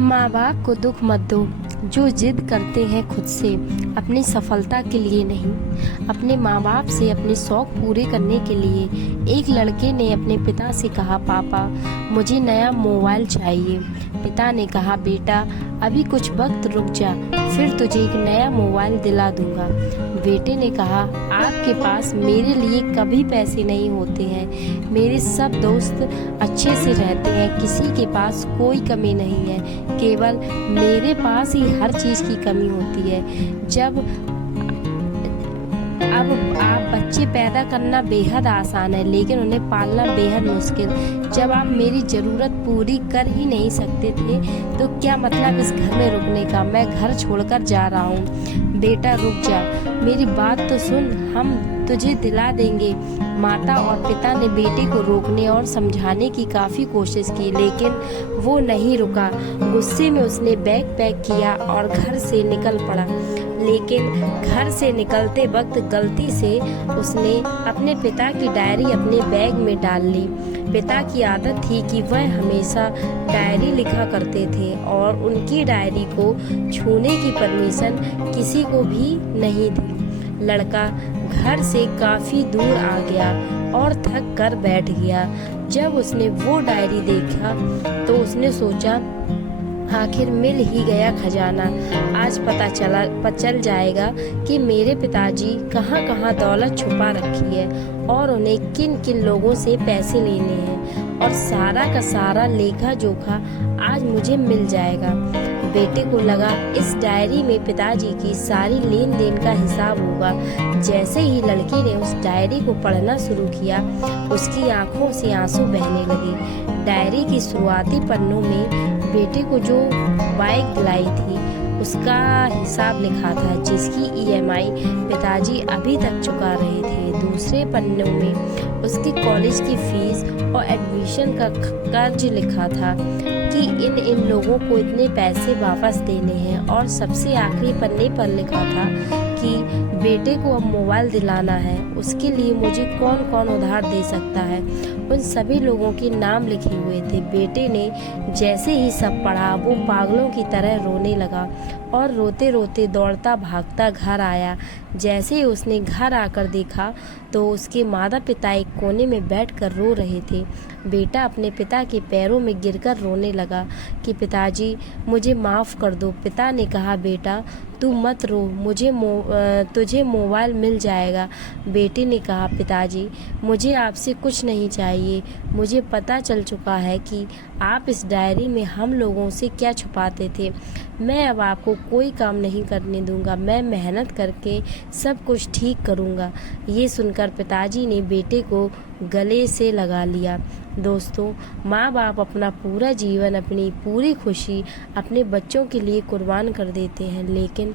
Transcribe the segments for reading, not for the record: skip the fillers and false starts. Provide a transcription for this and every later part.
माँ बाप को दुख मत दो, जो जिद करते हैं खुद से, अपनी सफलता के लिए नहीं, अपने माँ बाप से अपने शौक पूरे करने के लिए। एक लड़के ने अपने पिता से कहा, पापा मुझे नया मोबाइल चाहिए। पिता ने कहा, बेटा अभी कुछ वक्त रुक जा, फिर तुझे एक नया मोबाइल दिला दूंगा। बेटे ने कहा, आपके पास मेरे लिए कभी पैसे नहीं होते हैं, मेरे सब दोस्त अच्छे से रहते हैं, किसी के पास कोई कमी नहीं है, केवल मेरे पास ही हर चीज की कमी होती है। अब आप बच्चे पैदा करना बेहद आसान है, लेकिन उन्हें पालना बेहद मुश्किल। जब आप मेरी ज़रूरत पूरी कर ही नहीं सकते थे तो क्या मतलब इस घर में रुकने का। मैं घर छोड़कर जा रहा हूँ। बेटा रुक जा, मेरी बात तो सुन, हम तुझे दिला देंगे। माता और पिता ने बेटे को रोकने और समझाने की काफ़ी कोशिश की, लेकिन वो नहीं रुका। गुस्से में उसने बैग पैक किया और घर से निकल पड़ा। लेकिन घर से निकलते वक्त गलती से उसने अपने पिता की डायरी अपने बैग में डाल ली। पिता की आदत थी कि वह हमेशा डायरी लिखा करते थे और उनकी डायरी को छूने की परमिशन किसी को भी नहीं थी। लड़का घर से काफी दूर आ गया और थक कर बैठ गया। जब उसने वो डायरी देखा तो उसने सोचा, आखिर मिल ही गया खजाना। आज पता चल जाएगा कि मेरे पिताजी कहाँ कहाँ दौलत छुपा रखी है और उन्हें किन किन लोगों से पैसे लेने हैं, और सारा का सारा लेखा जोखा आज मुझे मिल जाएगा। बेटे को लगा इस डायरी में पिताजी की सारी लेन देन का हिसाब होगा। जैसे ही लड़के ने उस डायरी को पढ़ना शुरू किया, उसकी आंखों से आंसू बहने लगे। डायरी की शुरुआती पन्नों में बेटे को जो बाइक दिलाई थी उसका हिसाब लिखा था, जिसकी ईएमआई पिताजी अभी तक चुका रहे थे। दूसरे पन्नों में उसके कॉलेज की फीस और एडमिशन का कर्ज लिखा था कि इन लोगों को इतने पैसे वापस देने हैं। और सबसे आखिरी पन्ने पर लिखा था कि बेटे को अब मोबाइल दिलाना है, उसके लिए मुझे कौन कौन उधार दे सकता है। उन सभी लोगों के नाम लिखे हुए थे। बेटे ने जैसे ही सब पढ़ा, वो पागलों की तरह रोने लगा और रोते रोते दौड़ता भागता घर आया। जैसे ही उसने घर आकर देखा तो उसके माता पिता एक कोने में बैठकर रो रहे थे। बेटा अपने पिता के पैरों में गिरकर रोने लगा कि पिताजी मुझे माफ़ कर दो। पिता ने कहा, बेटा तू मत रो, तुझे मोबाइल मिल जाएगा। बेटे ने कहा, पिताजी मुझे आपसे कुछ नहीं चाहिए, मुझे पता चल चुका है कि आप इस डायरी में हम लोगों से क्या छुपाते थे। मैं अब आपको कोई काम नहीं करने दूंगा, मैं मेहनत करके सब कुछ ठीक करूंगा। ये सुनकर पिताजी ने बेटे को गले से लगा लिया। दोस्तों, माँ बाप अपना पूरा जीवन, अपनी पूरी खुशी अपने बच्चों के लिए कुर्बान कर देते हैं, लेकिन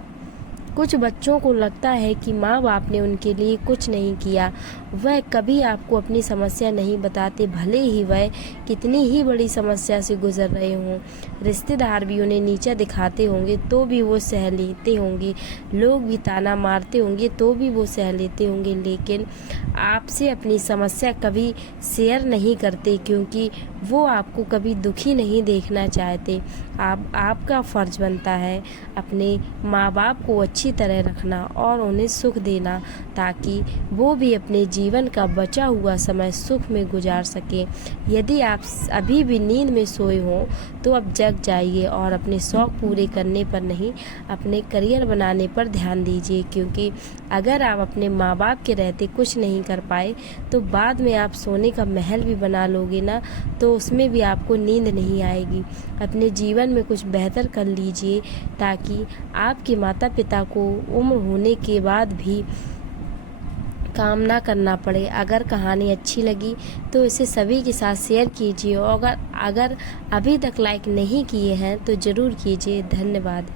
कुछ बच्चों को लगता है कि माँ बाप ने उनके लिए कुछ नहीं किया। वह कभी आपको अपनी समस्या नहीं बताते, भले ही वह कितनी ही बड़ी समस्या से गुजर रहे हों। रिश्तेदार भी उन्हें नीचा दिखाते होंगे तो भी वो सह लेते होंगे, लोग भी ताना मारते होंगे तो भी वो सह लेते होंगे, लेकिन आपसे अपनी समस्या कभी शेयर नहीं करते, क्योंकि वो आपको कभी दुखी नहीं देखना चाहते। आपका फ़र्ज बनता है अपने माँ बाप को अच्छी तरह रखना और उन्हें सुख देना, ताकि वो भी अपने जीवन का बचा हुआ समय सुख में गुजार सके। यदि आप अभी भी नींद में सोए हों तो अब जग जाइए और अपने शौक़ पूरे करने पर नहीं, अपने करियर बनाने पर ध्यान दीजिए, क्योंकि अगर आप अपने माँ बाप के रहते कुछ नहीं कर पाए तो बाद में आप सोने का महल भी बना लोगे ना, तो उसमें भी आपको नींद नहीं आएगी। अपने जीवन में कुछ बेहतर कर लीजिए ताकि आपके माता पिता को उम्र होने के बाद भी काम ना करना पड़े। अगर कहानी अच्छी लगी तो इसे सभी के साथ शेयर कीजिए और अगर अभी तक लाइक नहीं किए हैं तो ज़रूर कीजिए। धन्यवाद।